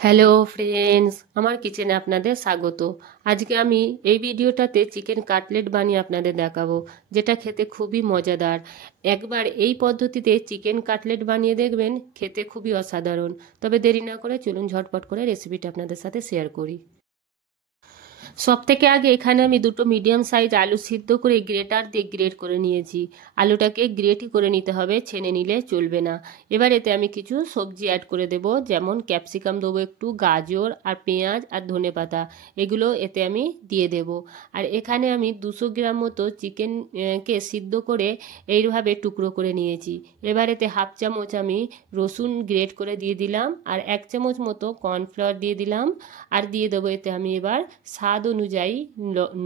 Hello friends, আমার কিচেনে আপনাদের স্বাগত। আজকে আমি এই ভিডিওটাতে চিকেন কাটলেট বানিয়ে আপনাদের দেখাবো, যেটা খেতে খুবই মজাদার। একবার এই পদ্ধতিতে চিকেন কাটলেট বানিয়ে দেখবেন, খেতে খুবই অসাধারণ। তবে দেরি না করে চলুন ঝটপট করে রেসিপিটা আপনাদের সাথে শেয়ার করি। সব থেকে আগে এখানে আমি দুটো মিডিয়াম সাইজ আলু সিদ্ধ করে গ্রেটার দিয়ে গ্রেট করে নিয়েছি। আলুটাকে গ্রেটই করে নিতে হবে, ছেনে নিলে চলবে না। এবার এতে আমি কিছু সবজি অ্যাড করে দেব, যেমন ক্যাপসিকাম দেবো একটু, গাজর আর পেঁয়াজ আর ধনেপাতা, এগুলো এতে আমি দিয়ে দেব। আর এখানে আমি 200 গ্রাম মতো চিকেন কে সিদ্ধ করে এইভাবে টুকরো করে নিয়েছি। এবার এতে হাফ চামচ আমি রসুন গ্রেট করে দিয়ে দিলাম, আর 1 চামচ মতো কর্নফ্লাওয়ার দিয়ে দিলাম। আর দিয়ে দেবো এতে আমি এবার স্বাদ অনুযায়ী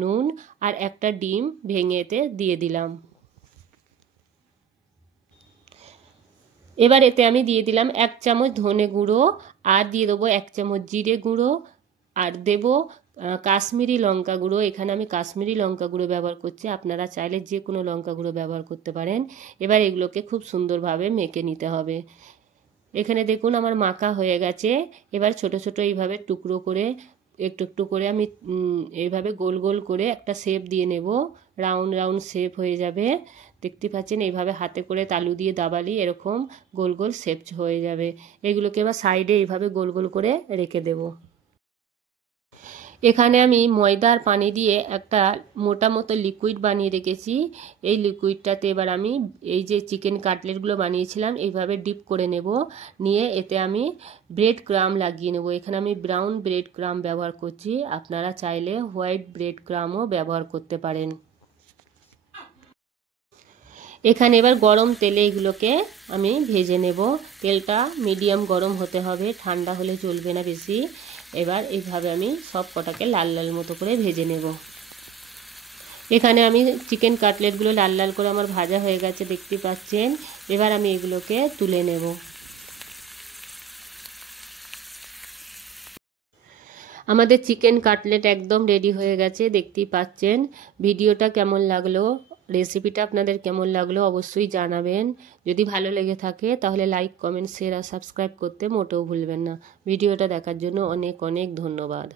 নুন, আর একটা ডিম ভেঙে এতে দিয়ে দিলাম। এবার এতে আমি দিয়ে দিলাম 1 চামচ ধনে গুঁড়ো, আর দিয়ে দেবো 1 চামচ জিরে গুঁড়ো, আর দেব কাশ্মীরি লঙ্কা গুঁড়ো। এখানে আমি কাশ্মীরি লঙ্কা গুঁড়ো ব্যবহার করছি, আপনারা চাইলে যে কোনো লঙ্কা গুঁড়ো ব্যবহার করতে পারেন। এবার এগুলোকে খুব সুন্দরভাবে মেখে নিতে হবে। এখানে দেখুন আমার মাখা হয়ে গেছে। এবার ছোট ছোট এইভাবে টুকরো করে একটু একটু করে আমি এইভাবে গোল গোল করে একটা শেপ দিয়ে নেব। রাউন্ড রাউন্ড শেপ হয়ে যাবে, দেখতে পাচ্ছেন। এইভাবে হাতে করে তালু দিয়ে দাবালি এরকম গোল গোল শেপ হয়ে যাবে। এগুলোকে এবার সাইডে এইভাবে গোল গোল করে রেখে দেবো। এখানে আমি ময়দা আর পানি দিয়ে একটা মোটা মতো লিকুইড বানিয়ে রেখেছি। এই লিকুইডটাতে এবার আমি এই যে চিকেন কাটলেটগুলো বানিয়েছিলাম এইভাবে ডিপ করে নেব। নিয়ে এতে আমি ব্রেড ক্রাম্ব লাগিয়ে নেব। এখানে আমি ব্রাউন ব্রেড ক্রাম্ব ব্যবহার করছি, আপনারা চাইলে হোয়াইট ব্রেড ক্রাম্বও ব্যবহার করতে পারেন। এখানে এবার গরম তেলে এগুলোকে আমি ভেজে নেব। তেলটা মিডিয়াম গরম হতে হবে, ঠান্ডা হলে চলবে না বেশি। এবার এইভাবে আমি সব কটাকে লাল লাল মতো করে ভেজে নেব। এখানে আমি চিকেন কাটলেটগুলো লাল লাল করে আমার ভাজা হয়ে গেছে, দেখতে পাচ্ছেন। এবার আমি এগুলোকে তুলে নেব। আমাদের চিকেন কাটলেট একদম রেডি হয়ে গেছে, দেখতেই পাচ্ছেন। ভিডিওটা কেমন লাগলো, রেসিপিটা আপনাদের কেমন লাগলো অবশ্যই জানাবেন। যদি ভালো লেগে থাকে তাহলে লাইক, কমেন্ট, শেয়ার আর সাবস্ক্রাইব করতে মোটেও ভুলবেন না। ভিডিওটা দেখার জন্য অনেক অনেক ধন্যবাদ।